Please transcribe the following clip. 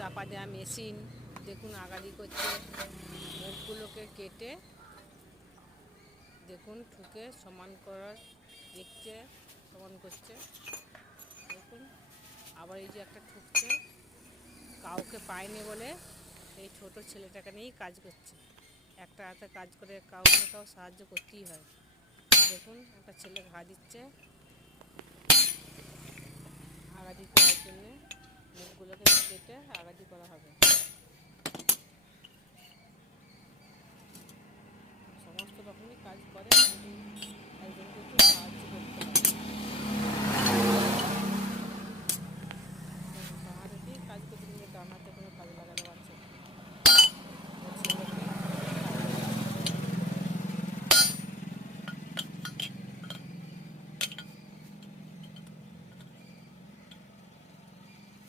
চাপা দেওয়া মেশিন। দেখুন আগালি করছে, মুখগুলোকে কেটে দেখুন ঠুকে সমান করার দেখছে, সমান করছে। দেখুন আবার এই যে একটা ঠুকছে, কাউকে পায়নি বলে এই ছোট ছেলেটাকে নিয়েই কাজ করছে। একটা হাতে কাজ করে কাউকে না কাউ সাহায্য করতেই হয়। দেখুন একটা ছেলে ঘা দিচ্ছে আগাদি করার জন্যে, মুখগুলোকে কেটে আগাদি করা হবে।